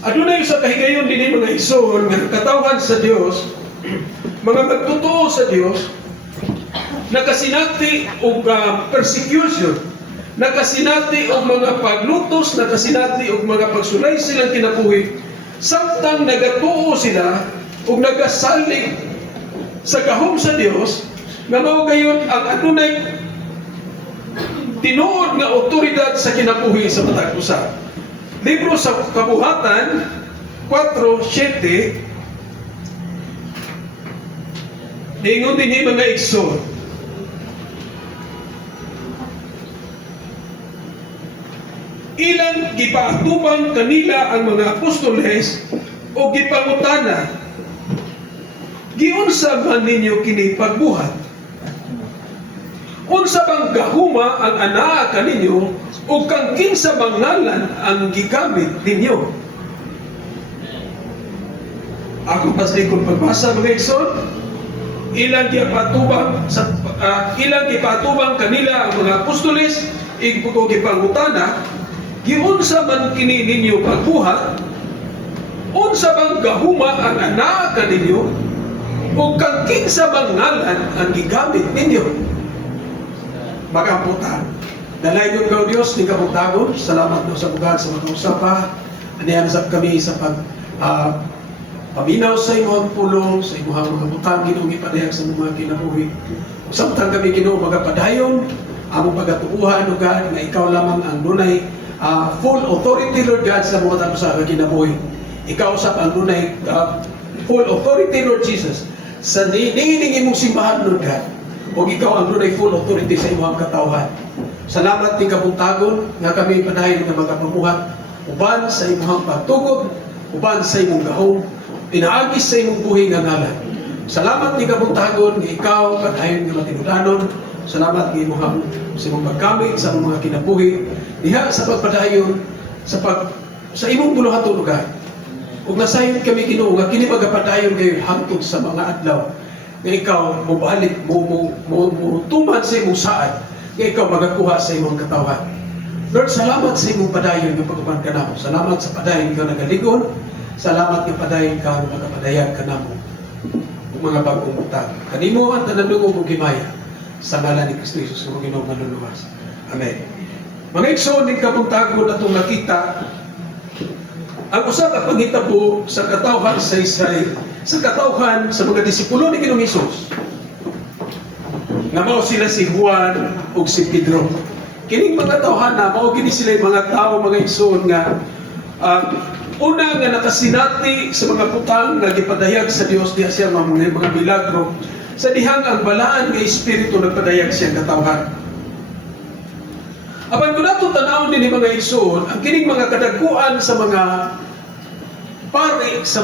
Adunay sa kahigayon din mga igsoon nga katawhan sa Dios, mga magtotoo sa Dios, nakasinati og persecution, nakasinati og mga paglutos, nakasinati og mga pagsulay silang kinabuhi, samtang nagatuo sila ug nagasalig sa gahom sa Dios, nga mao gayon ang adunay tinuod nga otoridad sa kinabuhi sa matag usa. Libro sa Kabuhatan 4:7, niingon din mga igsoon, ilang gipaatubang kanila ang mga apostoles o gipangutana, giunsa man ninyo kini pagbuhat? Unsa bang gahuma ang anaa kaninyo o kang kinsa bang ngalan ang gigamit ninyo? Ako paslikon pagbasa mga igsoon, ilang gipatubang kanila ang mga apostoles ug gipangutana, giunsa man kini ninyo pagbuhat? Unsa bang gahuma ang anaa kaninyo o kang kinsa bang ngalan ang gigamit ninyo? Magamputan. Dalayon ka o Diyos, ni kabutagon. Salamat mo sa bugad sa mga usapa. Anihan sa kami sa paminaw sa imong pulong, sa imong mga butang, Ginoo ipadayag sa mga kinabuhi. Samtang kami Ginoo magapadayon, among pagatuuhan o God, na ikaw lamang ang dunay full authority, Lord God, sa mga tao sa kinabuhi. Ikaw sa ang dunay full authority, Lord Jesus, sa niining imong simbahan, Lord God. O ikaw ang dunay full authority sa imong katawhan. Salamat ni kabuntagon nga kami padayon nga magapamuhat uban sa imong pagtugob, uban sa imong gahom, pinaagis sa imong buhi nga ngalan. Salamat ni kabuntagon nga ikaw padayon nga matinudanon. Salamat ni imong sa imong paggamit sa mga kinabuhi diha sa pagpadayon sa imong buluhaton lugar. Ug nasayon kami Ginoo nga kini magapadayon kayo hangtod sa mga adlaw nga ikaw mubalik mo tuman sa imong saad, nga ikaw magakuha sa imong katawan. Lord, salamat sa imong padayon nga pagkuman ka namo. Salamat sa padayon ka nagaligon. Salamat nga padayon ka nga magapadayag ka namo ug mga bag-ong butang. Kanimo ang tanadungog ug himaya sa ngalan ni Kristo Jesus nga Ginoo manluluwas. Amen. Mga igsoon ning kabuntagon atong nakita ang usa ka panghitabo sa katawhan sa Israel, sa katawhan sa mga disipulo ni Ginoong Hesus. Nga mao sila si Juan ug si Pedro. Kining mga tawhana mao gini sila mga tao mga igsoon nga una nga nakasinati sa mga putang nga gipadayag sa Dios diha siya mga milagro sa dihang ang balaan nga espiritu nagpadayag siya katawhan. Apan kung nato tanawon din mga igsoon, ang kining mga kadaguan sa mga pari sa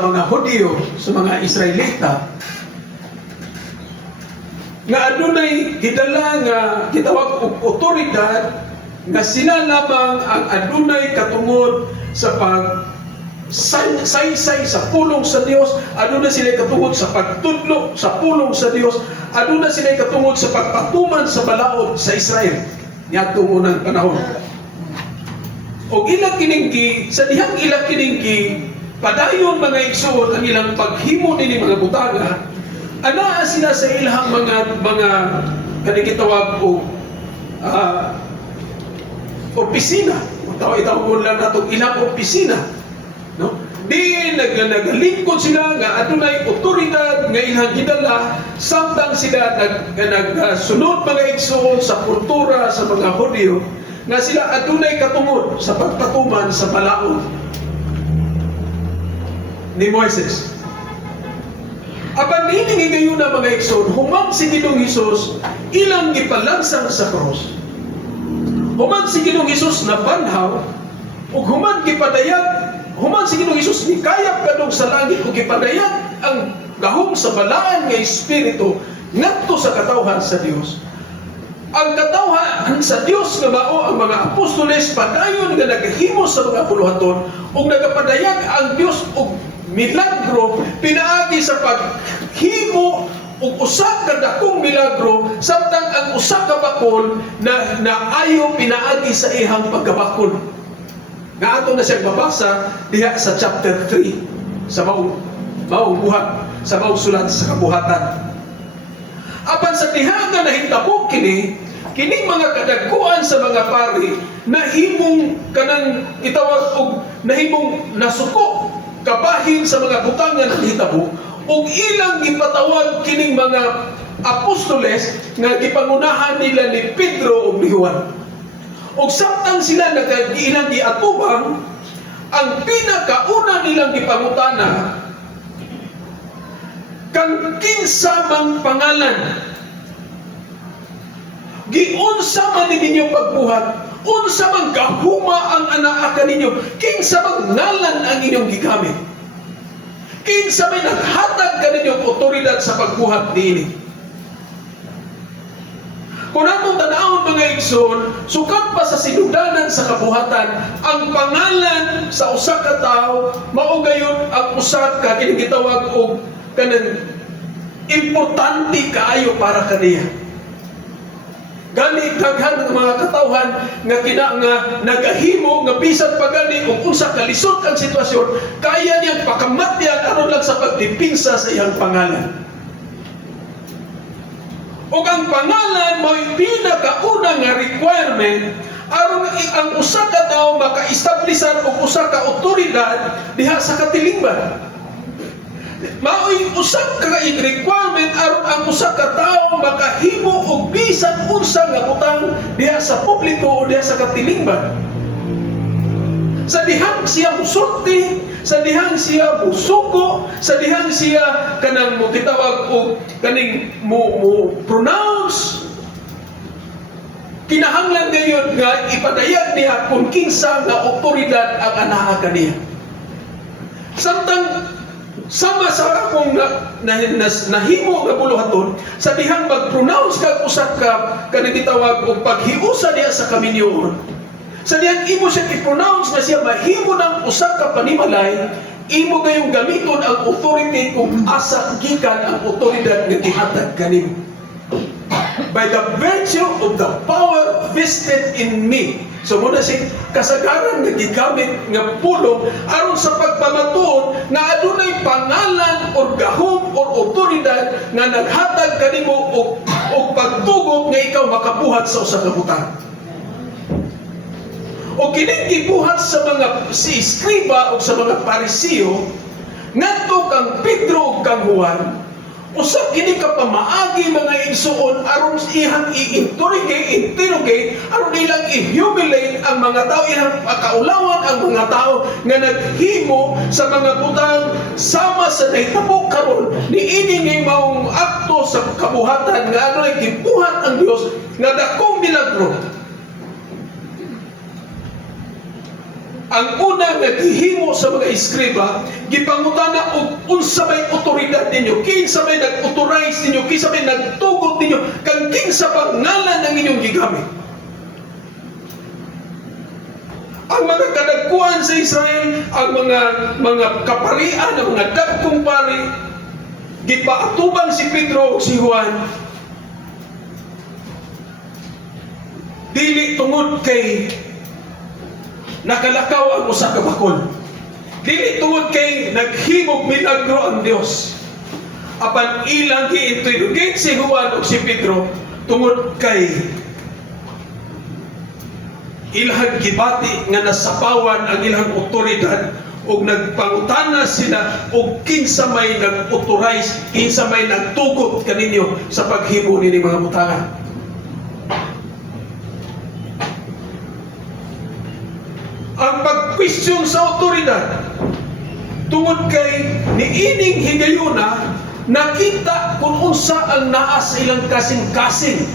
mga Hudyo, sa mga Israelita, nga adunay gidala nga gitawag og otoridad nga sila lamang ang adunay katungod sa saysay sa pulong sa Dios, aduna sila katungod sa pagtudlo sa pulong sa Dios, aduna sila katungod sa pagpatuman sa balaod sa Israel niadtong unang panahon. O ilang kiningki, sa dihang ilang kiningki, padayon mga igsoon ang ilang paghimo nini mga butanga, anaa sila sa ilang mga kanigitawag o opisina. Itawag mo lang natong ilang opisina. No? Di nagalingkod sila nga adunay otoridad nga ilang gidala samtang sila nagsunod mga igsoon sa kultura sa mga Hudyo nga sila adunay katungod sa pagpatuman sa balaod ni Moises. Apan nining gayon na mga igsoon, human si Ginoong Hesus ilang gipalansang sa cross. Human si Ginoong Hesus na banhaw ug human si Ginoong Hesus ni kayap kadung sa langit ug gipadayag ang gahom sa balaan nga espiritu ngadto sa katawhan sa Dios. Ang katawhan sa Dios nga mao ang mga apostoles padayon nga naghimo sa mga puluhaton ug nagapadayag ang Dios og milagro pinaagi sa paghimo ug usa ka dakong milagro samtang ang usa ka bakol na ayo pinaagi sa ihang pagkabakol. nga ato na siyang mabasa diha sa chapter 3 sa maong buhat, sa maong sulat sa kabuhatan. Apan sa diha nga nahitabo kining mga kadagkuan sa mga pari nahimong kanang itawag og nahimong nasuko kabahin sa mga butang nga nahitabo ug ilang gipatawag kining mga apostoles nga gipangunahan nila ni Pedro ug ni Juan. Ug samtang sila nagailang giatubang, ang pinakauna nilang gipangutana kang kinsa mang pangalan, giunsa man ninyo pagbuhat, unsa man gahuma ang anaa kaninyo, kinsa mang ngalan ang inyong gigamit, kinsa may naghatag kaninyo otoridad sa pagbuhat niini. Kung atong tanawon mga igsoon, sukat pa sa sinudanan sa kabuhatan, ang pangalan sa usa ka tawo mao gayon ang usa ka kinigitawag og kanang importante kaayo para kaniya. Gani daghan ng mga katawhan nga nagahimo nga bisan pa gani ug unsa kalisod ang sitwasyon, kaya niyang pakamatyan aron lang sa pagdipinsa sa iyang pangalan. O ang pangalan mo'y pinakauna nga requirement aron ang usa ka tawo maka-establisan og usa ka otoridad diha sa katilingban. Mao'y usa ka requirement aron ang usa ka tawo makahimo og bisan unsa nga butang diha sa publiko o diha sa katilingban. Sa dihang siya musulti, sa dihang siya musuko, sa dihang siya kanang mo kitawag og kaning mo pronounce, kinahanglan gayon nga ipadayag niya kung kinsa nga otoridad ang anaa kaniya. Samtang sama sa akong nahimo nga buluhaton, sa dihang mag-pronounce kag usa ka kanang gitawag og paghiusa diha sa kaminyoon, sa diyang imo siya i-pronounce na siya mahimo ng usa ka panimalay, imo gayong gamiton ang authority kung asa gikan ang otoridad nga gihatag kanimo. By the virtue of the power vested in me. So muna si kasagaran nga gigamit nga pulong aron sa pagpamatuod na adunay pangalan or gahom or otoridad nga naghatag kanimo og pagtugot nga ikaw makabuhat sa usa ka butang. O kining gibuhat sa mga si Escriba o sa mga Parisiyo ngadto kang Pedro ug kang Juan, usab kini ka pamaagi mga igsuon aron ihang i-interrogate aron ilang i-humiliate ang mga tao, ihang kaulawan ang mga tao nga naghimo sa mga butang sama sa nahitabo karon niini ni maong akto sa kabuhatan nga adunay gibuhat ang Dios nga dakong milagro. Ang una nga gihimo sa mga Escriba, gipangutana og unsa may otoridad ninyo, kinsa may nag-authorize ninyo, kinsa may nagtugot ninyo, kang kinsa bang ngalan ang inyong gigamit. Ang mga kadagkuan sa Israel, ang mga kaparian, ang mga dagkong pari, gipaatubang si Pedro o si Juan, dili tungod kay nakalakaw ang usa ka bakol. Dili tungod kay naghimog milagro ang Dios. Apan ilang gi-interrogate si Juan o si Pedro tungod kay ilang gibati nga nasapawan ang ilang otoridad ug nagpangutana sila og kinsa may nag-authorize, kinsa may nagtugot kaninyo sa paghimo nini mga butangan. Ang pag-question sa otoridad tungod kay niining higayuna nakita kung unsa ang naa sa ilang kasing-kasing,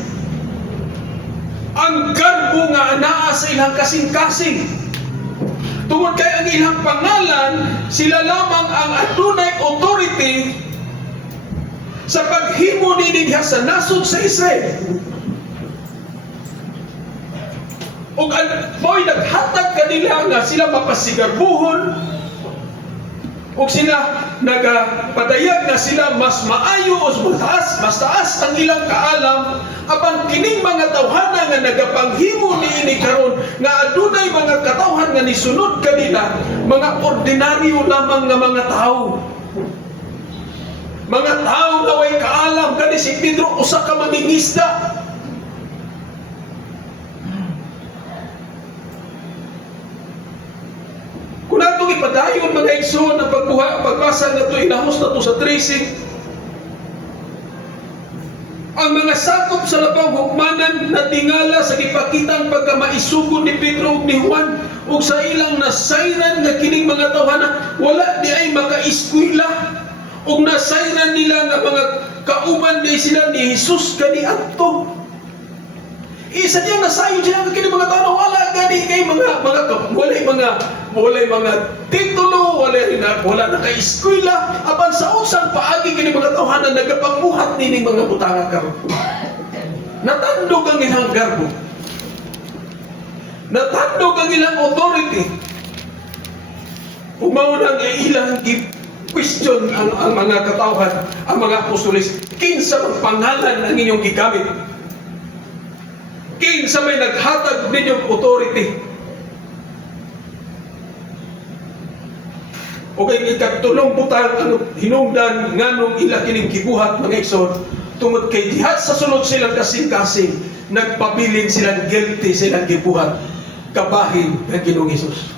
ang garbo nga naa sa ilang kasing-kasing, tungod kay ang ilang pangalan sila lamang ang adunay authority sa paghimo ni diha sa nasod sa Israel. Ug mo'y naghatag kanila nga sila mapasigarbuhon o ug sila nagapadayag na sila mas maayo o mas taas ang ilang kaalam apan kining mga tawhana nga nagapanghimo niini karon nga adunay mga katawhan nga nisunod kanila, mga ordinaryo lamang nga mga tao. Mga tao nga way kaalam. Kani si Pedro usa ka mangingisda. Kung natong ipadayon mga igsoon ang pagbasa na ito, ilahos na ito sa tracing, ang mga sakop sa labang hukmanan na tingala sa gipakitang pagkamaisugon ni Pedro ug ni Juan ug sa ilang nasayran nga kining mga tawhana wala di ay makaiskwela ug nasayran nila nga mga kauban di sila ni Jesus kaniadto. Isa diyan nasayon sila nga kining mga tao wala gani kay walay mga titulo, wala na kay eskwela, apan sa usang paagi kining mga tawhana nagapangbuhat nining mga butanga karon. Natandog ang ilang garbo. Natandog ang ilang authority. Umaw nang ilang question ang mga katawhan, ang mga apostoles, kinsa ang pangalan ang inyong gigamit? Kinsa may naghatag ninyong authority? O kay ikatulong butang hinungdan nganong ila kining gibuhat mga igsoon tungod kay diha sa sulod silang kasing-kasing nagpabilin silang guilty silang gibuhat kabahin ng Ginoong Hesus.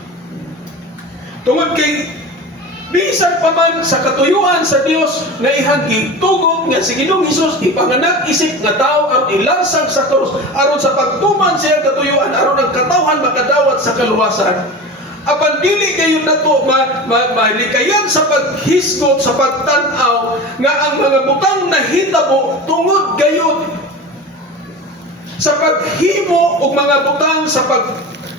Tungod kay bisan pa man sa katuyuan sa Dios nga ihang gitugot nga si Ginoong Hesus ipanganak isip nga tao aron ilansang sa krus aron sa pagtuman siya katuyuan aron ang katawhan makadawat sa kaluwasan. Apan dili kayo nato malikayan sa paghisgot sa pagtan-aw nga ang mga butang nahitabo tungod gayud sa paghimo og mga butang sa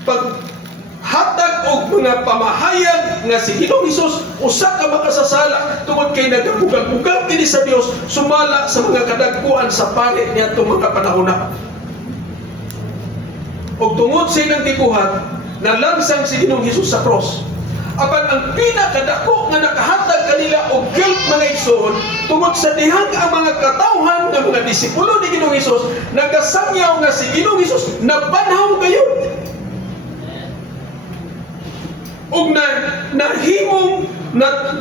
paghatag og mga pamahayag nga si Ginoong Hesus usa ka makasasala tungod kay nagabugang-bugang kini sa Dios sumala sa mga kadagkuan sa palit niadtong mga panahon na. Og tungod sa ilang gibuhat nalansang si Ginoong Hesus sa cross. Apan ang pinakadako nga nakahatag kanila og guilt mga igsoon tungod sa dihang ang mga katawhan nga mga disipulo ni Ginoong Hesus nagasangyaw nga si Ginoong Hesus nabanhaw gayud. Og nahimong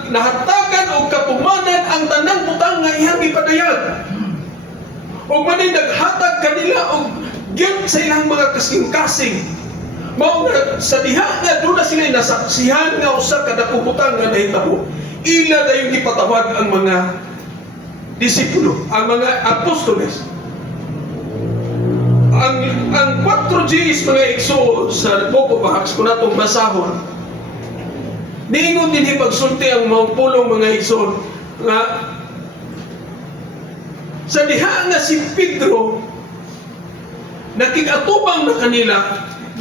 nahatagan og katumanan ang tanang butang nga iyang ipadayag. Og manay naghatag kanila og guilt sa ilang mga kasing-kasing. Mao nga sa diha nga doon na sila nasaksihan nga usa ka dakong butang nga nahitabo. Ila dayon gipatawag ang mga disipulo, ang mga apostoles. Ang 4 Gs mga igsoon sa Book of Acts kung natong basahon. Niingon din pagsulti ang mga pulong mga igsoon nga sa diha nga si Pedro nakigatubang na kanila.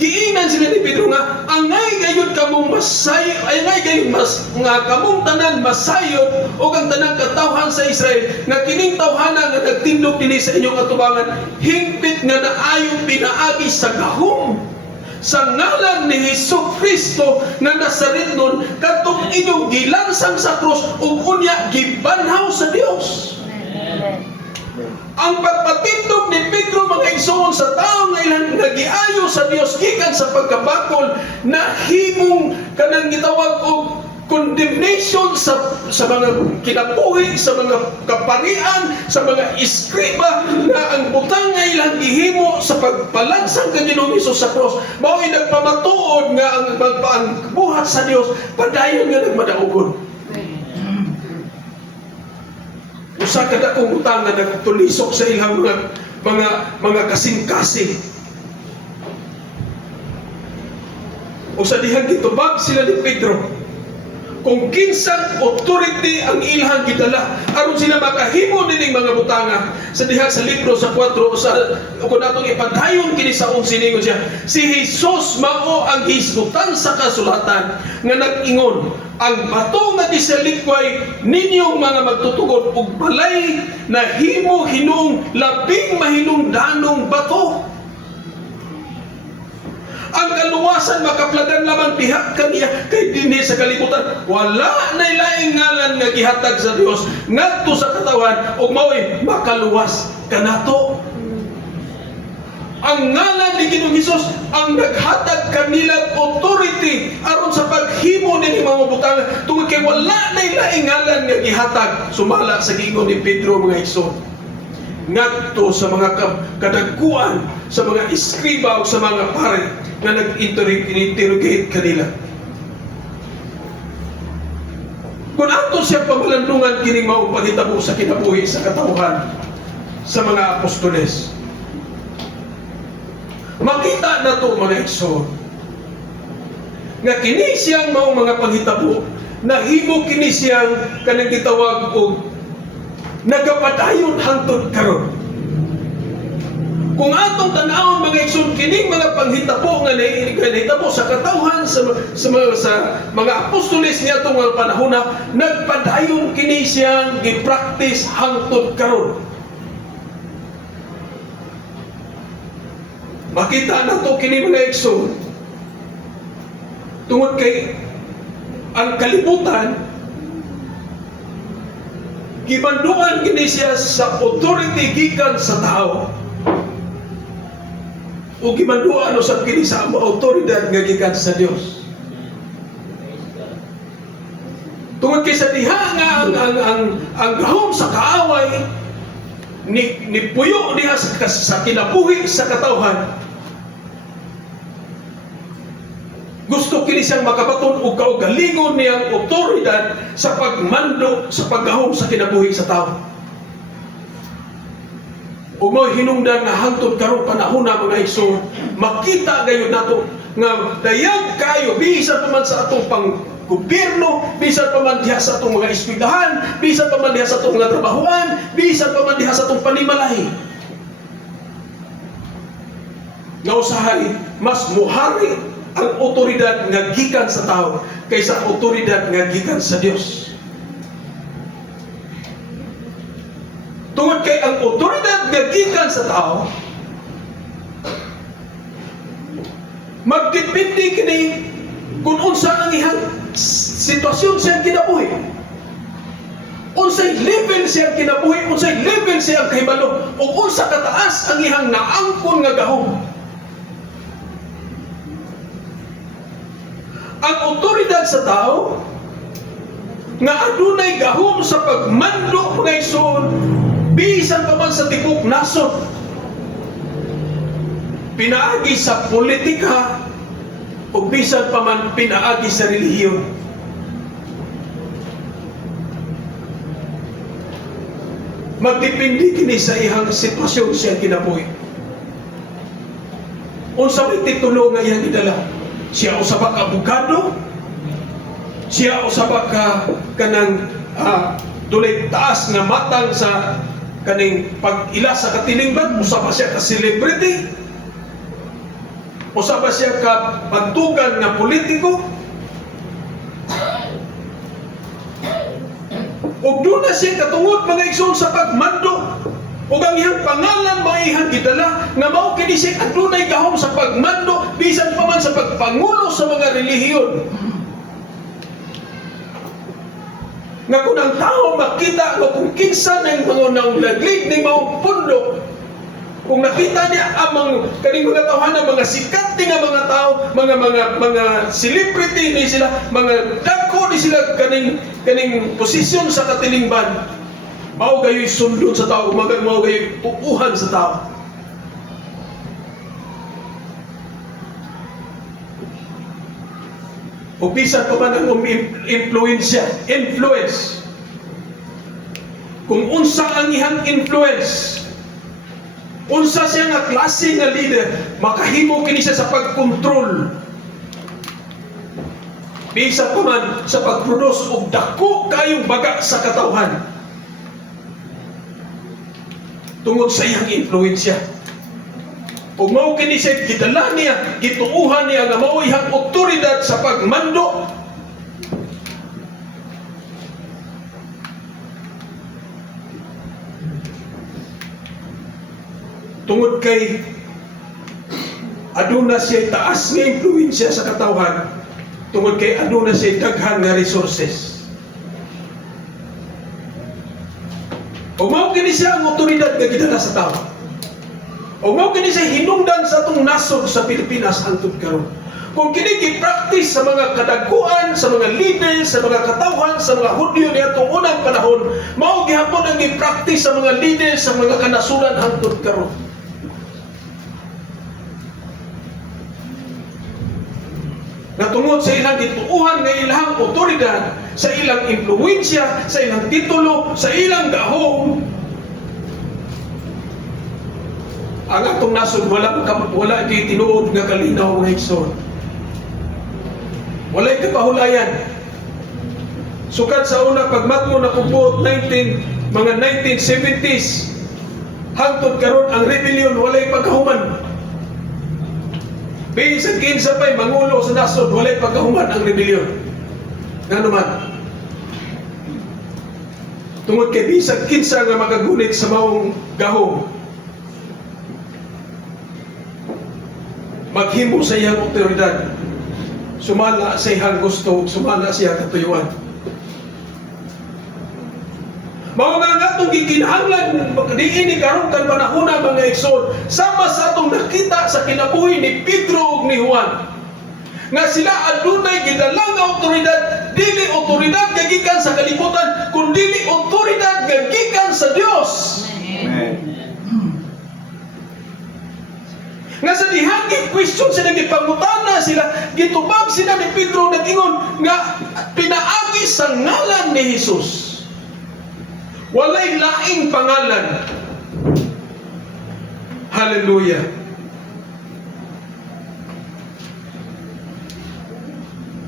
Giingnan sila ni Pedro nga angay gayud kamong masayo, angay gayud mas nga kamong tanan masayod o ang tanang katawhan sa Israel nga kining tawhana nga nagtindog dinhi sa inyong atubangan hingpit nga naayong pinaagi sa gahom sa ngalan ni Jesucristo nga Nazaretnon kadtong inyong gilansang sa krus ug unya gibanhaw sa Dios. Ang pagpatindog ni Pedro mga igsoon sa tao nga ilang nagiayo sa Dios gikan sa pagkabakol na himong kanang gitawag og condemnation sa mga kinabuhi, sa mga kaparian, sa mga iskriba na ang butang nga ilang gihimo sa pagpalansang kang Ginoong Hesus sa cross mao'y nagpamatuod nga ang buhat sa Dios padayon nga nagmadaugon. Usa ka dakong utang nga nagtulisok sa ilang mga kasing-kasing. O sa dihang gitubag sila ni Pedro kung kinsang authority ang ilang gidala aron sila makahimo nining mga butanga sa diha sa libro sa 4 sa kung natong ipadayon kini sa 11 ningon siya si Jesus mao ang hisgutan sa kasulatan nga nag-ingon ang bato nga disalikway ninyong mga magtutugon ug balay na himo hinuong labing mahinungdanong bato. Ang kaluwasan makaplagan lamang diha kaniya kay dinhi sa kalibutan. Wala na laing ngalan nga gihatag sa Dios ngadto sa katawan ug mao'y makaluwas kanato. Ang ngalan ni Ginoong Hesus ang naghatag kanilang authority aron sa paghimo ni mga butang tungod kay wala na laing ngalan nga gihatag sumala sa giingon ni Pedro mga igsoon ngadto sa mga kadagkuan sa mga iskriba o sa mga pare nga nag-interrogate kanila. Kung ato siya pamalandungan kining mao paghitabo sa kinabuhi sa katawhan sa mga apostoles, makita na to mga igsoon nga kini siyang mao mga panghitabo nahimo kini siyang kanang gitawag og nagapadayon hangtod karon. Kung atong tan-awon mga igsoon kining mga panghitabo nga nahitabo sa katawhan sa mga apostoles niya atong mga panahon nagpadayon kini siyang gi-practice hangtod karon. Makita na to kini mga igsoon tungod kay ang kalibutan gibanduan kini siya sa authority gikan sa tao o gibanduan usab kini sa autoridad nga gikan sa Dios. Tungod kay sa diha nga ang gahom sa kaaway ni puyo diha sa kinabuhi sa katawhan, gusto kini siyang makabaton og kaugalingon niyang otoridad sa pagmando sa paggahom sa kinabuhi sa tao. Ug mo'y hinungdan nga hangtod karong panahon na mga igsoon, makita gayud nato nga dayag kayo bisan pa man sa atong gobyerno, bisan pa man diha sa atong mga eskwelahan, bisan pa man diha sa atong mga trabahoan, bisan pa man diha sa atong panimalahi. Nga usahay, mas muhari ang otoridad nga gikan sa tao kaysa otoridad nga gikan sa Dios. Tungod kay ang otoridad nga gikan sa tao magdepende kini kung unsa ang ihang sitwasyon siyang kinabuhi, unsay level siyang kinabuhi, unsay level siyang kahibalo, o unsa kataas ang ihang naangkon nga gahom. Ang otoridad sa tao nga adunay gahom sa pagmando mga igsoon bisan pa man sa tibok nasod, pinaagi sa politika o bisan pa man pinaagi sa relihiyon. Magdepende kini sa ihang sitwasyon siya kinabuhi. Unsa may titulo nga iyang idala? Siya usaba ka abogado, siya usaba ka kanang dulay taas nga matang sa kaning pag-ila sa katilingban, usaba siya ka celebrity, usaba siya ka bantugan nga politiko, ug doon na siya katungod mga igsoon sa pagmando. Ug ang iyang pangalan maihang gidala nga mao kini siya adunay gahom sa pagmando bisan pa man sa pagpangulo sa mga relihiyon. Nga kung ang tao makita nga kung kinsa ng mga nanglaglig ng mga pundo, kung nakita niya ang kaning mga tawhanan, mga sikat nga mga tao, mga celebrity ni sila, mga dagko ni sila kaning posisyon sa katilingban, mao gayoy sundon sa tao, mao gayoy tuuhan sa tao. O bisan pa man ang influence. Kung unsa ang ihang influence, unsa siya nga klase nga leader, makahimo kini siya sa pagkontrol. Bisan pa man sa pagproduce og dako kayong baga sa katawhan. Tungod sa iyang influensya. Ug mao kini siya gidala niya, gituuhan niya nga mao iyang otoridad sa pagmando. Tungod kay aduna siya taas nga impluwensya sa katawhan tungod kay aduna siya daghan nga resources. O mao kini siya ang otoridad nga gidala sa tao. O mao kini siya hinungdan sa atong nasod sa Pilipinas hangtod karon. Kung kini gi-practice sa mga kadaguan, sa mga leaders, sa mga katawhan, sa mga Hudyo niadtong unang panahon, mao gihapon ang gi-practice sa mga leaders, sa mga kanasuran hangtod karon. Natungod sa ilang gituuhan nga ilang otoridad, sa ilang impluwensya, sa ilang titulo, sa ilang gahom, ang atong nasod wala kay tinuod nga kalinaw nga igsoon. Walay kapahulayan. Sukat sa una pagmatmo na pugbuot mga 1970s hangtod karon ang rebellion walay pagkahuman. Bisan kinsa pay mangulo sa nasod walay pagkahuman ang rebellion. Ngano man? Tungod kay bisan kinsa nga magagunit sa maong gahom, maghimo sa iyang otoridad, sumala sa iyang gusto, sumala sa iyang katuyuan. Mga nga itong gikinahanglan, diin ni karon kan panahon na mga igsoon, sama sa itong nakita sa kinabuhi ni Pedro ug ni Juan, nga sila adunay gidalang nga otoridad, dili otoridad nga gikan sa kalibutan, kundi otoridad nga gikan sa Dios. Amen. Nga sa dihang gi-question sila, gipangutana sila, gitubag sila ni Pedro nag-ingon nga pinaagi sa ngalan ni Jesus. Walay laing pangalan. Hallelujah.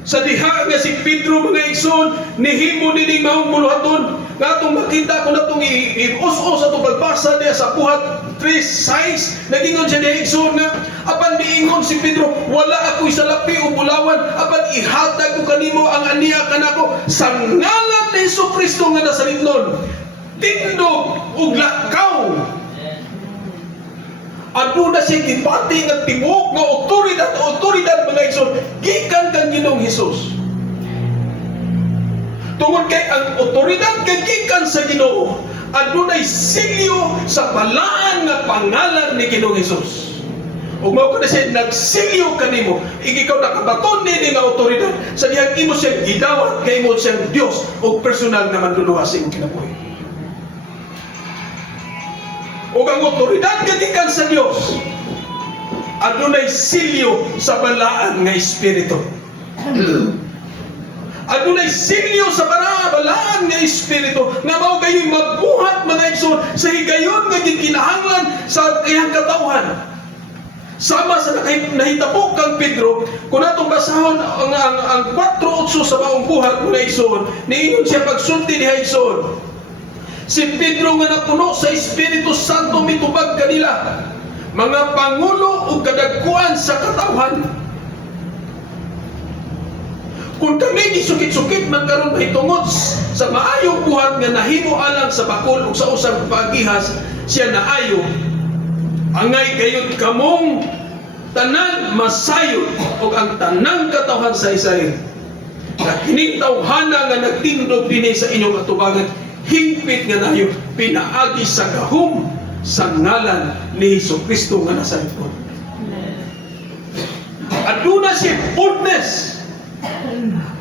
Sa diha nga si Pedro mga igsoon, nihimo nining maong muluhaton, nga itong makita ko na itong i-us-us at pagbasa niya sa buhat 3:6, nagingon siya niya igsoon nga, apan niingon si Pedro, wala ako'y salapi o bulawan, apan ihatag ko kanimo ang aniya kanako sa ngalan ni Jesucristo nga nasaritnon, tindog ug lakaw. Aduna siya gipati nga tibuok nga otoridad mga igsoon gikan kang Ginoong Hesus. Tungod kay ang otoridad kay gikan sa Ginoo, adunay silyo sa balaan nga pangalan ni Ginoong Hesus. Ug mao kada siya nagsilyo kanimo, ikaw nakabaton ni nga otoridad sa dihang imo siya gidawat kay imo siyang Dios ug personal nga manluluwas sa imong kinabuhi. O ang otoridad gikan sa Dios, adunay silyo sa balaan nga espiritu. Adunay silyo sa balaan nga espiritu nga mao gayoy mabuhat mga igsoon sa higayon nga gikinahanglan sa iyang katawhan. Sama sa nahitabo kang Pedro, kung natong basahon ang 4:8 sa maong buhat mga igsoon, niingon siya pagsulti ni igsoon. Si Pedro nga napuno sa Espiritu Santo mitubag kanila, mga pangulo o kadagkuan sa katawhan. Kung kami gisukit-sukit man karon mahitungod sa maayong buhat nga nahimo alang sa bakol ug sa usang pagihas, siya naayo. Angay gayud kamong tanan masayod ug ang tanang katawhan sa Israel. Na kining tawhana nga nagtindog dinhi sa inyong atubangan, hingpit nga nayo pinaagi sa gahom sa ngalan ni Jesucristo nga nasaritnon. Aduna siya boldness,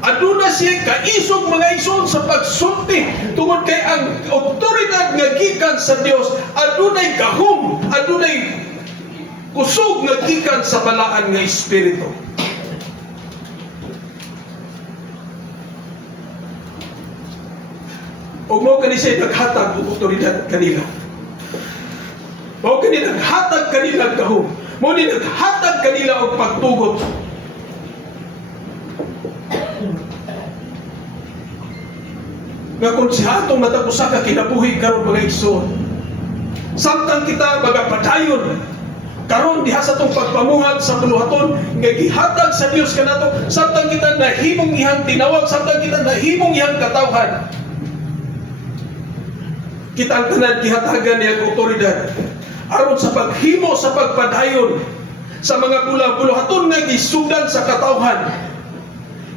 aduna siya kaisog mga igsoon sa pagsulti tungod kay ang otoridad nga gikan sa Dios, adunay gahom, adunay kusog nga gikan sa balaan nga espiritu. O mo kani siya naghatag og otoridad kanila. Mo kani naghatag kanila gahom. Mo ni naghatag kanila og pagtugot. Nga kung siya atong matapusa ka kinabuhi karon mga igsoon, samtang kita magapadayon karon diha sa tong pagpamuhat sa buluhaton nga gihatag sa Dios kanato, samtang kita nahimong ihang tinawag, samtang kita nahimong ihang katawhan, kita ang tanan gihatagan niya ang otoridad aron sa paghimo sa pagpadayon sa mga bula-buluhaton nga gisudan sa katawhan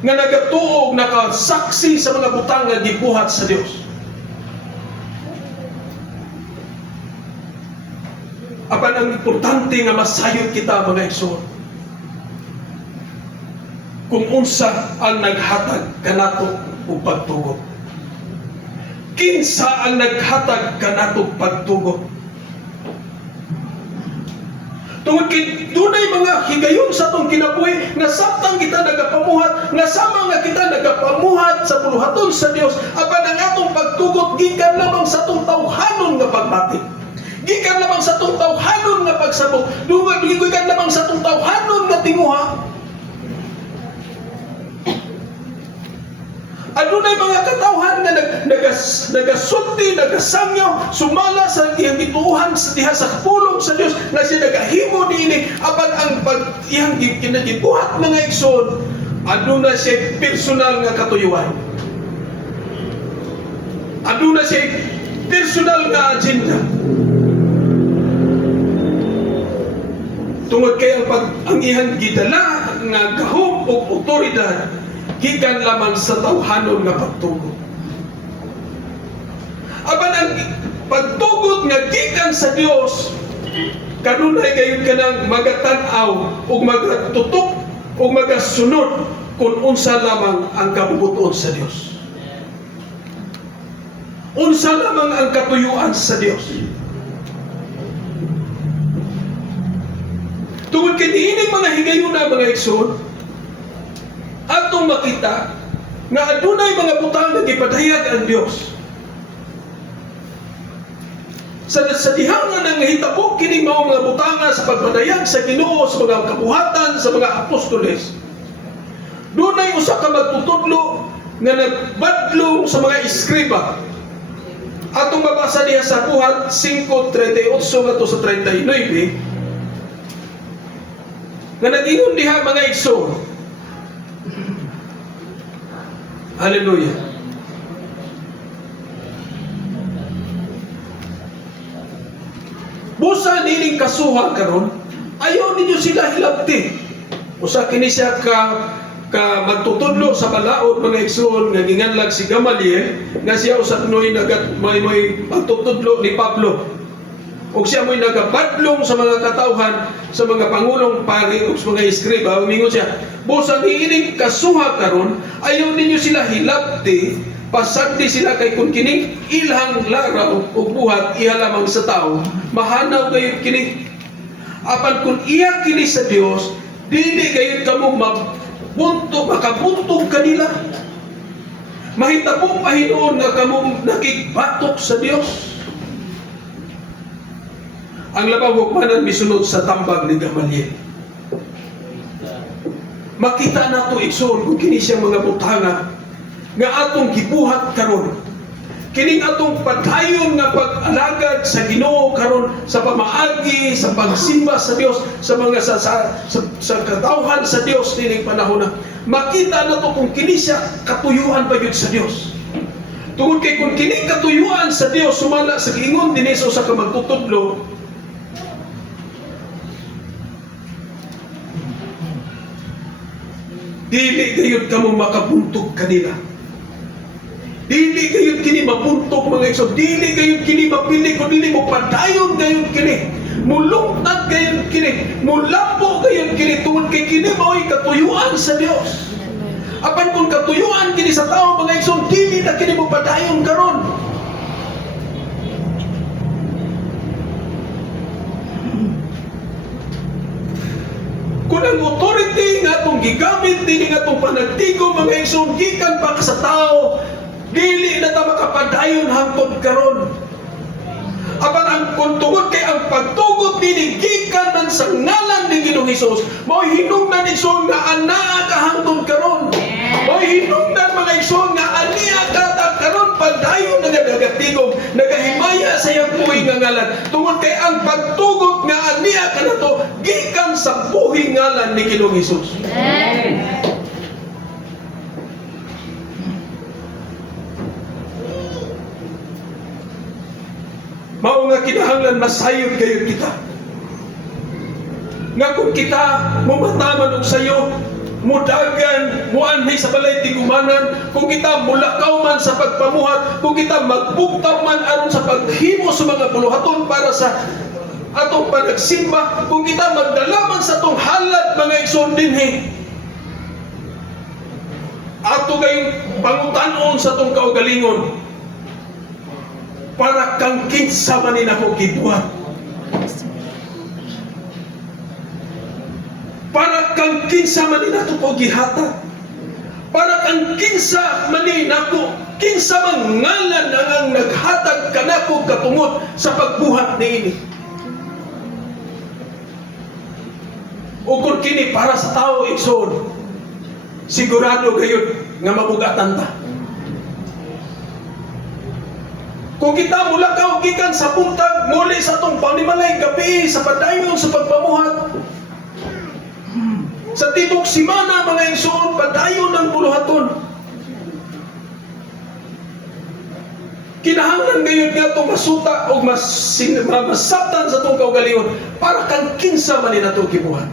nga nagatuog nakasaksi sa mga butang nga gibuhat sa Dios. Apan ang importante nga masayod kita mga igsoon, kung unsa ang naghatag kanato og pagtugot. Kinsa ang naghatag kanato pagtugot? Tungod kay dunay mga higayon sa atong kinabuhi nga samtang kita nagapamuhat, nga sama nga kita nagapamuhat sa buluhaton sa Dios, apan ang atong pagtugot gikan lamang sa atong tawhanon nga pagbati. Gikan lamang sa atong tawhanon nga pagsabot. Gikan lamang sa atong tawhanon nga tinguha. Adunay mga katawhan nga nagasulti, nagasangyaw, sumala sa iyang gituuhan sa diha sa kapulong sa Dios na siya nagahimo niini, apan ang iyang kinagibuhat mga igsoon, aduna siya personal nga katuyuan. Aduna siya personal nga agenda. Tungod kay ang iyang gidala nga gahom o otoridad gikan lamang sa tawhanon nga pagtugot. Apan ang pagtugot nga gikan sa Dios, kanunay gayud kanang magatan-aw ug magatutok ug magasunod kung unsa lamang ang kabubuton sa Dios. Unsa lamang ang katuyuan sa Dios. Tungod kay diining mga higayuna mga igsoon, atong makita nga adunay mga butang nga gipadayag ang Dios. Sa dihang nga nanghitabo kining mao mga butanga sa pagpadayag sa Ginoo sa mga kabuhatan sa mga apostoles. Dunay usa ka magtutudlo nga nagbadlong sa mga iskriba. Atong mabasa diha sa Buhat 5:38 ngadto sa 39 nga nag-ingon diha mga igsoon. Hallelujah. Busa nining kasuhan karon, ayaw ninyo sila hilabti. Usa kini siya ka magtutudlo sa balaod mga igsoon nga ginganlag si Gamaliel nga siya usab noy may magtutudlo ni Pablo. Ug siya mo'y nagabadlong sa mga katawhan, sa mga pangulong pari ug sa mga iskriba, umingon siya, busa niining kasuha karon, ayaw ninyo sila hilabti, pasagdi sila kay kun kining ilhang laraw ug buhat iha lamang sa tao, mahanaw gayud kini. Apan kun iya kini sa Dios, dili gayud kamo makabuntog kanila. Mahitabo pa hinuon nga kamo nakigbatok sa Dios. Ang labang hukmanan misunod sa tambag ni Gamaliel. Makita nato igsoon kung kini siya mga butanga nga atong gibuhat karon. Kining atong padayon nga pag-alagad sa Ginoo karon sa pamaagi, sa pagsimba sa Dios, sa mga sa katawhan sa Dios nining panahon na. Makita nato kung kini siya katuyuan pa gyud sa Dios. Tungod kay kung kini katuyuan sa Dios sumala sa giingon dinhi sa ka magtutudlo, dili gayud kamo makabuntog kanila. Dili gayud kini mabuntog mga igsoon. Dili gayud kini mapili kung dili mo padayon gayud kini. Mulungtad gayud kini. Mulambo gayud kini tungod kay kini mao'y katuyuan sa Dios. Apan kung katuyuan kini sa tao mga igsoon, dili na kini mo padayon karon. Kung ang authority nga itong gigamit din nga itong panagtigo mga igsoon gikan pa sa tao, dili na ta makapadayon hangtod karon. Apan ang kuntugod kay ang pagtugot din gikan man sa ngalan ni Ginoong Hesus, mao hinungdan igsoon nga anaa ka hangtod karon. Mao hinungdan mga igsoon nga ania ka karon padayon nga nagatigom, nagahimaya sa iyang buhi nga ngalan. Tungod kay ang pagtugot nga ania ka nato gikan sa buhi ngalan ni Ginoong Hesus. Amen. Mao nga kinahanglan masayod kayo kita. Nga kung kita mamataman og sayo, mudagan, muanhi sa balay tigumanan, kung kita mulakaw man sa pagpamuhat, kung kita magbugtaw man aron sa paghimo sa mga buluhaton para sa atong panagsimba, kung kita magdalaman sa atong halad mga igsoon dinhi, ato kayong pangutanon sa atong kaugalingon, para kang kinsa manin ako gibuhat. Para kang kinsa manin ato ko gihatag. Para kang kinsa manin ako, kinsa man ngalan ang naghatag kanako katungod sa pagbuhat niini. Ukon kini para sa tao igsoon, sigurado gayud nga mabugatan ta. Kung kita mulakaw gikan sa buntag muli sa atong panimalay gabi sa padayon sa pagpamuhat, sa tibok simana mga igsoon padayon ng buluhaton, kinahanglan gayud nga itong masuta o masabtan sa itong kaugalingon para kang kinsa man nato gibuhat.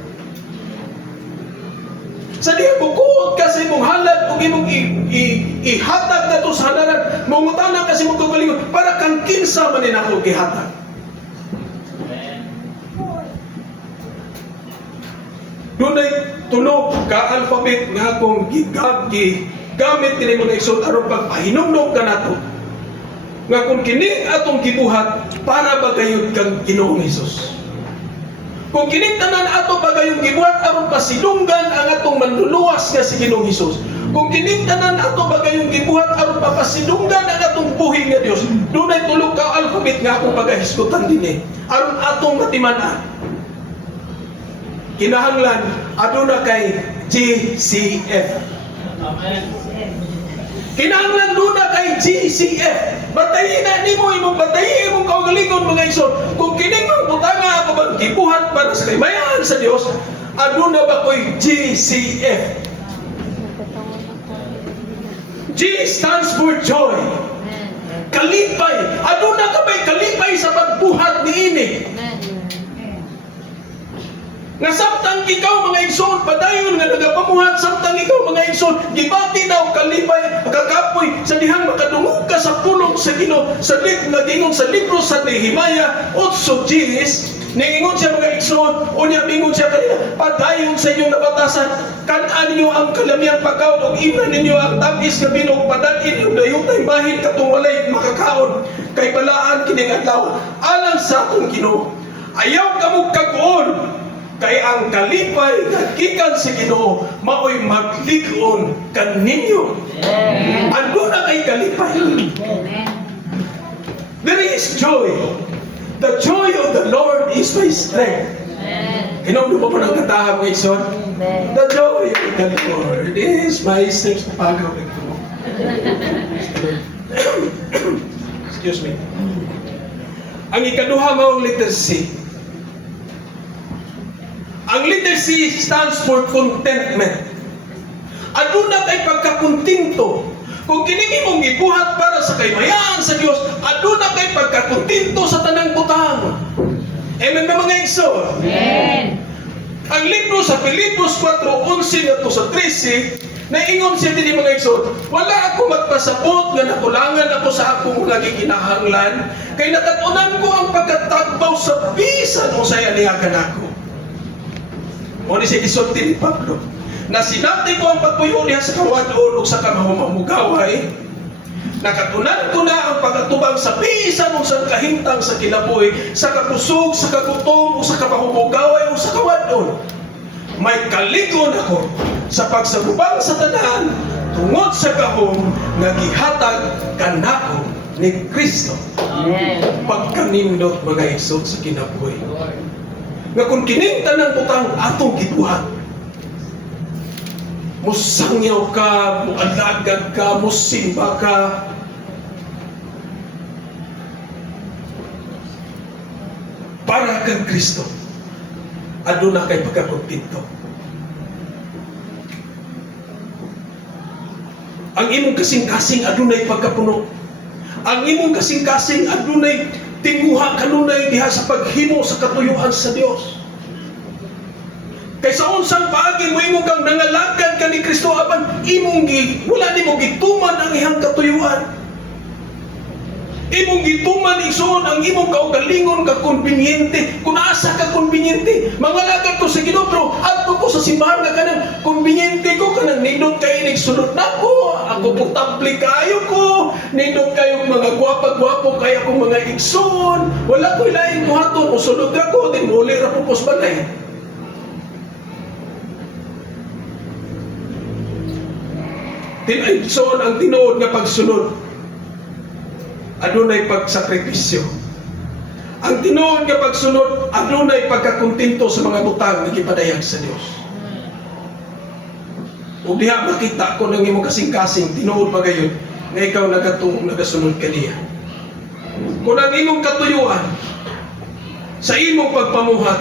Sa diha bukod kasi mong halad o imong ihatag na ito sa halaran, mungutanan kasi mong kaugalingon para kang kinsa man nato gihatag. Dunay tunog ka alphabet nga akong gamit kini mga igsoon aron pagpahinumdom ka nato nga kung kini atong gibuhat para bagayod kang Ginoong Hesus. Kung kini tanan ato bagayong gibuhat aron pasilunggan ang atong manluluwas nga si Ginoong Hesus. Kung kini tanan ato bagayong gibuhat aron papasilunggan ang atong buhi nga Dios. Dunay tunog ka alphabet nga akong pagahisgutan dinhi aron atong matiman-an. Kinahanglan aduna kay GCF. Amen. Kinahanglan duna kay GCF. Batayin na nimo imong batayin imong kaugalingon mga igsoon. Kung kining butanga ako bang gibuhat para sa kaymayan sa Dios, aduna ba koy GCF? G stands for joy. Kalipay. Aduna ka ba'y kalipay sa pagbuhat niini? Nga samtang ikaw mga igsoon padayon nga nagapamuhat, samtang ikaw mga igsoon gibati daw kalipay kakapoy sa dihang makadungog ka sa pulong sa Ginoo sa nagingon sa libro sa Nehemia 8:10 ningon siya mga igsoon unya mingon siya kanina padayon sa inyong nabatasan kan-an ninyo ang kalamiyang pagkaon ug imna ninyo ang tamis nga binog padal-in yung dayutay bahin katong walay makakaon kay balaan kining adlaw alang sa atong Ginoo. Ayaw kamo kaguon kay ang kalipay kagikan sa Ginoo mao'y maglig-on kaninyo. Anduna kay kalipay. There is joy. The joy of the Lord is my strength. Kinauno pa po ng katahang mga igsoon? The joy of the Lord is my strength. Pagaw ito. Excuse me. Ang ikaduha maong letter C. Ang letter C stands for contentment. Aduna kay pagkakontinto. Kung kining imong gibuhat para sa kaymayan sa Dios, aduna kay pagkakontinto sa tanang butang. Amen ba mga igsoon? Amen. Ang libro sa Filipos 4:11 ngadto sa 13, naingon siya dinhi mga igsoon, wala ako magpasabot nga nakulangan ako sa akong mga gikinahanglan, kay nakatunan ko ang pagkatagbaw sa bisan usay anihagan ako. O ni si isulti ni Pablo na sinati ko ang pagpuyo niya sa kawadon o sa kamahumamugaway, nakatunan ko na ang pagkatubang sa bisan o sa kahintang sa kinabuhi, sa kapusog, sa kagutom o sa kamahumugaway o sa kawadon. May kaligon ako sa pagsagubang sa tanan tungod sa kahom nga gihatag kanako ni Kristo. Pagkanindot mga igsoon sa kinabuhi. Nga kung kining tanang butang atong gibuhat, musangyaw ka, mualagad ka, musimba ka, para kang Kristo, aduna kay pagkakontento. Ang imong kasing-kasing adunay pagkapuno. Ang imong kasing-kasing adunay tinguha kanunay diha sa paghimo sa katuyuan sa Dios. Kay sa unsang paagi mo imong kang nangalagad ka ni Kristo apan imong wala nimo gituman ang ihang katuyuan. Imong gituman igsoon ang imong kaugalingon ka konbinyente. Kung asa ka konbinyente, mangalagad ko sa Ginoo pero adto ko sa simbahan nga kanang konbinyente ko kanang nindot kay inig sulod nako. Ako potable kayo ko. Nindot kayo mga gwapa-gwapo kaya akong mga igsoon. Wala ko ilaing buhaton o sulod ra ko din muli ra pupos balay. Igsoon ang tinuod nga pagsunod. Adunay pagsakripisyo. Ang tinuod nga pagsunod, adunay pagkakontento sa mga butang nga gipadayag sa Dios. Ug diha makita ko nang imong kasing-kasing tinuod pa gayon nga ikaw nagasunod kaniya. Kung ang imong katuyuan sa imong pagpamuhat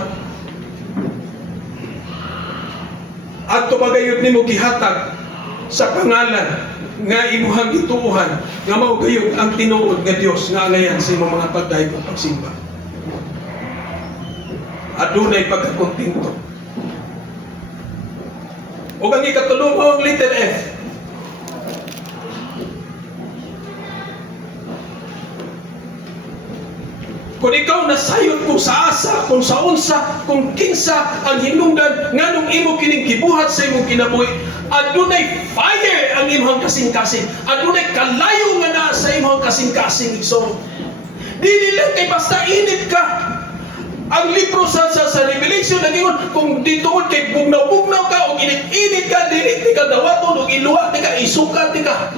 at tumagayod nimo gihatag sa pangalan nga imuhang ituuhan nga mao gayud ang tinuod nga Dios nga angayan sa imong mga pagdayeg ug pagsimba. Adunay pagkakontento. Ug ang ikatulo mao ang letter F. Kung ikaw nasayod kung sa asa, kung sa unsa, kung kinsa ang hinungdan nganong imo kining gibuhat sa imong kinabuhi, adunay fire ang imong kasing-kasing. Adunay kalayo nga na sa imong kasing-kasing. So, dili lang kay basta init ka. Ang libro sa Revelation nagingon kung dituod kay bugnaw-bugnaw ka o init-init ka, dili ka dawaton o iluwa ka, isuka ka.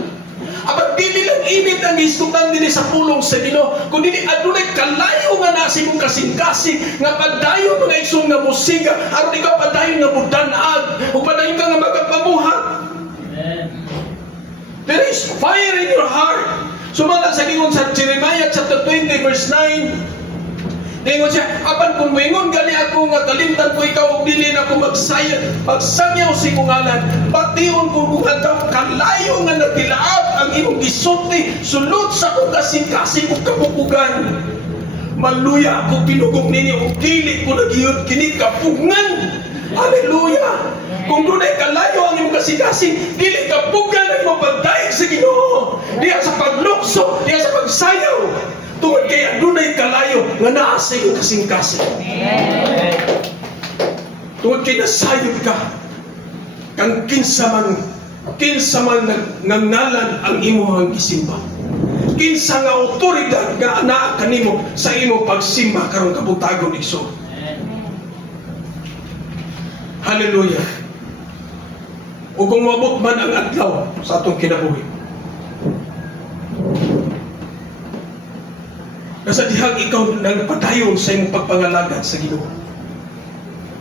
Apat dili lang init ang istutan din sa pulong sa Ginoo, kundi adunay kalayo nga na sa imong kasing-kasing nga padayon mga igsoon nga musiga aron ikaw padayon nga mudan-ag o padayon ka nga magapamuhat. There is fire in your heart. Sumala sa gingon sa Jeremiah chapter 20 verse 9. Ingon siya, apan kung moingon gali ako nga kalimtan ko ikaw ug dili na ako magsangyaw sa imong ngalan, bation ko kung hanggang kalayo nga nagtilaab ang imong gisulti sulod sa kong kasing-kasing ug kabubugan. Maluya ako pinugong ninyo ug dili ko nagiyod kini kapugngan. Hallelujah! Kung dunay kalayo ang imong kasing-kasing, dili kapugngan ang imong pagdaig sa Ginoo. Diya sa paglukso, diya sa pagsayaw. Tungod kay adunay kalayo nga naa sa imong kasing-kasing. Tungod kay nasayod ka kang kinsa man ngalan ang imong gisimba. Kinsa nga otoridad nga anaa kanimo sa imong pagsimba karon kabutagon igsoon. Hallelujah. Ug kung moabot man ang adlaw sa atong kinabuhi, nasa dihang ikaw nagpadayon sa imong pagpangalagad sa Ginoo.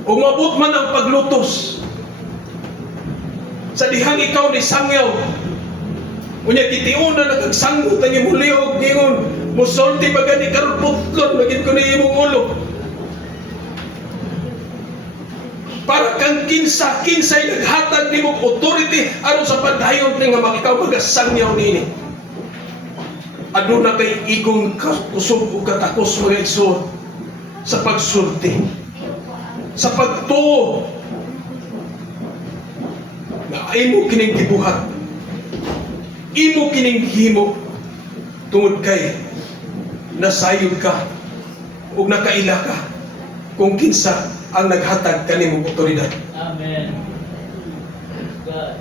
O mabot man ang paglutos, sa dihang ikaw ni sangyaw, unya titiun na nagagsangot ang imong lihog, gingon, musulti ba gani karon putlon, magin ko ni imong ulo. Para kang kinsay naghatag ni mong authority aron sa padayon nga ikaw magasangyaw nini. Aduna kay igong kusog o katakos mga igsoon sa pagsulti, sa pagtuo na imo kining gibuhat, imo kining himo tungod kay nasayod ka ug nakaila ka kung kinsa ang naghatag kanimong otoridad. Amen. God.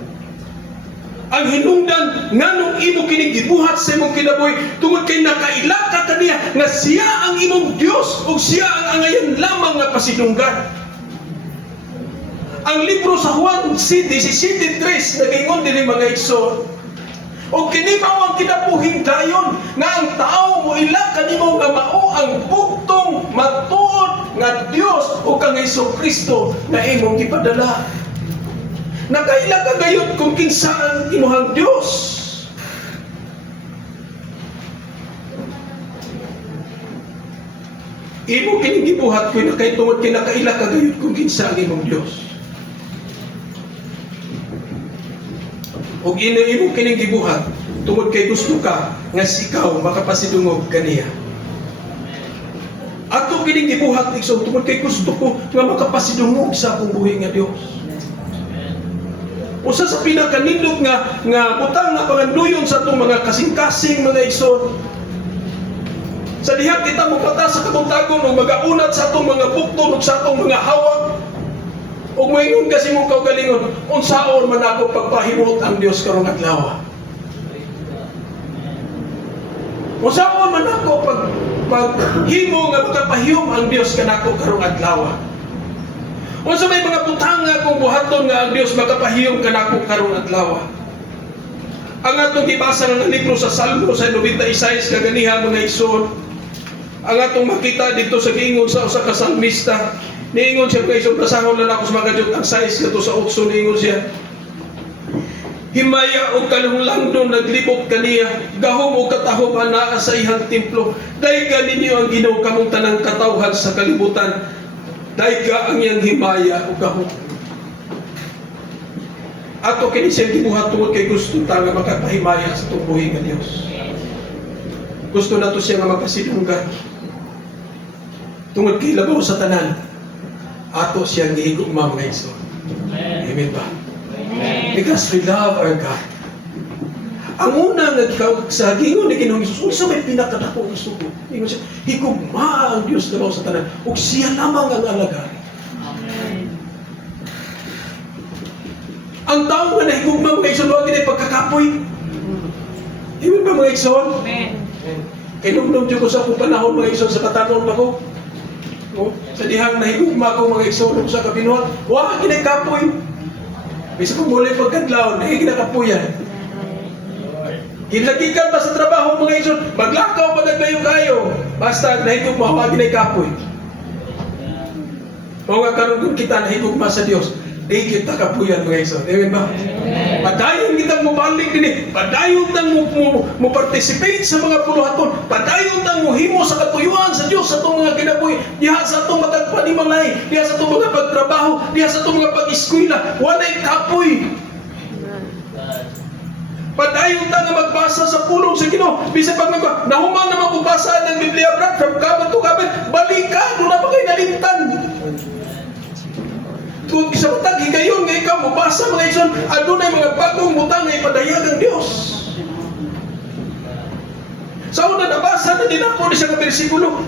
Ang hinungdan nganong imo kining gibuhat sa imong kinabuhi tungod kay nakaila ka kaniya nga siya ang imong Dios ug siya ang angayan lamang nga pasidunggan. Ang libro sa Juan 17:3 nagingon dinhi mga igsoon, o kini mao ang kinabuhing dayon nga ang tao mo ila kanimo nga mao ang bugtong matuod nga Dios ug kang Jesu-Kristo na imong gipadala. Nakaila ka gayud kung kinsa ang imuhang Dios. Imo kining gibuhat ko kay tungod kay nakaila ka gayud kung kinsa ang imong Dios. Og imo kining gibuhat tungod kay gusto ka nga sikaw makapasidungog kaniya. Ato Ako kining gibuhat igsoon tungod kay gusto ko nga makapasidungog sa akong buhi nga Dios. Usa sa pinakanindot nga butang nga panganduyon sa atong mga kasing-kasing mga igsoon. Sa diha kita mopata sa kabuntagon ug magaunat sa atong mga bukton ug sa atong mga hawak. Ug moingon kasi mo kaugalingon, unsaon man ako pagpahimot ang Dios karong adlaw. Unsaon man ako paghimo nga makapahiyom ang Dios kanako karong adlaw. Unsa may mga butang nga akong buhaton nga ang Dios makapahiyom kanako karong adlaw. Ang atong gibasa nga libro sa Salmo sa 96 kaganiha mga igsoon. Ang atong makita dito sa giingon sa usa ka salmista, niingon siya kay isang basahon lang ako sa mga jud ang 6 kadto sa 8 niingon siya. Himaya o kalunglandon naglibot kaniya, gahom o katahom anaa sa ihang templo. Dayga ninyo ang Ginoo kamong tanang katawhan sa kalibutan. Dayga ang iyang himaya o gahom. Ato kini siya gibuhat tungod kay gusto ta nga makapahimaya sa itong buhi nga Dios. Gusto nato siya nga makasidunggan. Tungod kay labaw sa tanan, ato siyang gihigugma mga igsoon. Amen ba? Because we love our God. Ang una nga sa gingon ni Ginoong Hesus, unsa may pinakadako gusto ko? Ingon siya, higugma ang Dios labaw sa tanan, ug siya lamang ang alagad. Amen. Ang tao nga nahigugma mga igsoon, wag gid pagkakapoy. Amen ba mga igsoon? Amen. Kay nung ko sa akong panahon mga igsoon sa patanon ako. No? Sa dihang nahigugma ko mga igsoon sa kabinuhat, wag gid kapoy. Bisa kung muli pagkadlaw, nahiginakapuyan. Hinagikan pa sa trabaho mga igsoon, maglakaw pa naglayo kayo. Basta nahigugma, wag gid kapoy. O nga karon kita nahigugma sa Dios, di kita kapuyan mga igsoon. Amen ba? Padayon kita mo balik din, padayon tang mo participate sa mga puluhaton, padayon tang mo himo sa katuyuan sa Dios sa atong mga kinabuhi, diha sa atong matag panimalay, diha sa atong mga pagtrabaho, diha sa atong mga pag-eskwela, walay kapoy. Padayon ta nga magbasa sa pulong sa Ginoo, bisan pag nahuman na magbasa ng Biblia brad from cover to cover, balikan mo na pa kay nalimtan. Kung isa matag higayon nga ikaw mabasa mga igsoon, adunay mga bagong butang nga ipadayag ang Dios. Sa una nabasa na din ako sa bersikulo,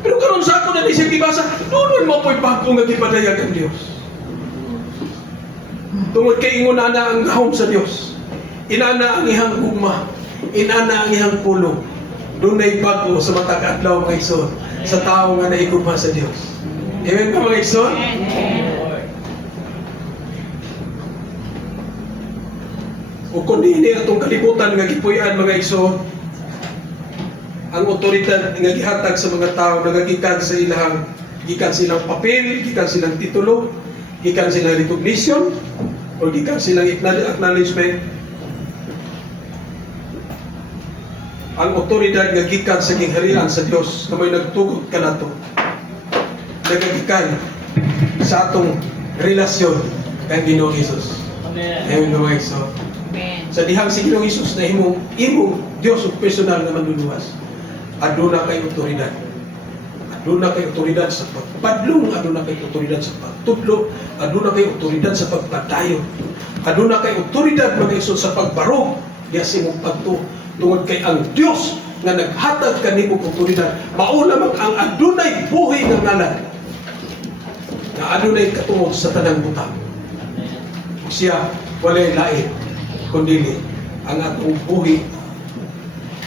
pero karon sa ako na di siya gibasa, doon mo po'y bago nga ipadayag ang Dios. Tungod kay ingon na ang gahom sa Dios, inana ang ihang gugma, inana ang ihang pulong, dunay bago sa matag adlaw mga igsoon, sa tao nga naigugma sa Dios. Amen ba mga igsoon? O kundi ini atong kalibutan nga gipuy-an mga igsoon, ang otoridad nga gihatag sa mga tao nagagikan sa ilang papel, gikan silang titulo, gikan silang recognition, o gikan silang acknowledgement. Ang otoridad nga gikan sa gingharian sa Dios na may nagtugot kanato, nagagikan sa atong relasyon kay Ginoong Hesus. Amen mga igsoon. Sa dihang si Ginoong Hesus na imong Dios ug personal na manluluwas, aduna kay otoridad. Aduna kay otoridad sa pagpadlong, aduna kay otoridad sa pagtudlo, aduna kay otoridad sa pagpadayon, aduna kay otoridad mga igsoon sa pagbarog diha sa imong pagtuo. Tungod kay ang Dios nga naghatag kanimo otoridad, mao lamang ang adunay buhi nga ngalan, na adunay katungod sa tanang butang. Siya walay lain kundi ang atong buhi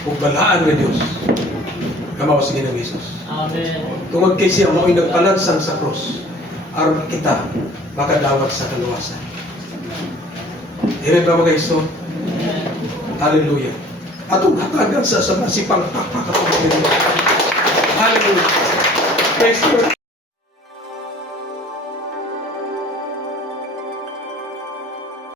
ug balaan nga Dios kamaw sa Ginoong Hesus. Amen. Tungod kay siya mao'y nagpalansang sa cross aron kita makadawat sa kaluwasan. Amen ba mga igsoon? Hallelujah. Atong hatagan sa masipang pagpakatulog. Hallelujah. Praise God.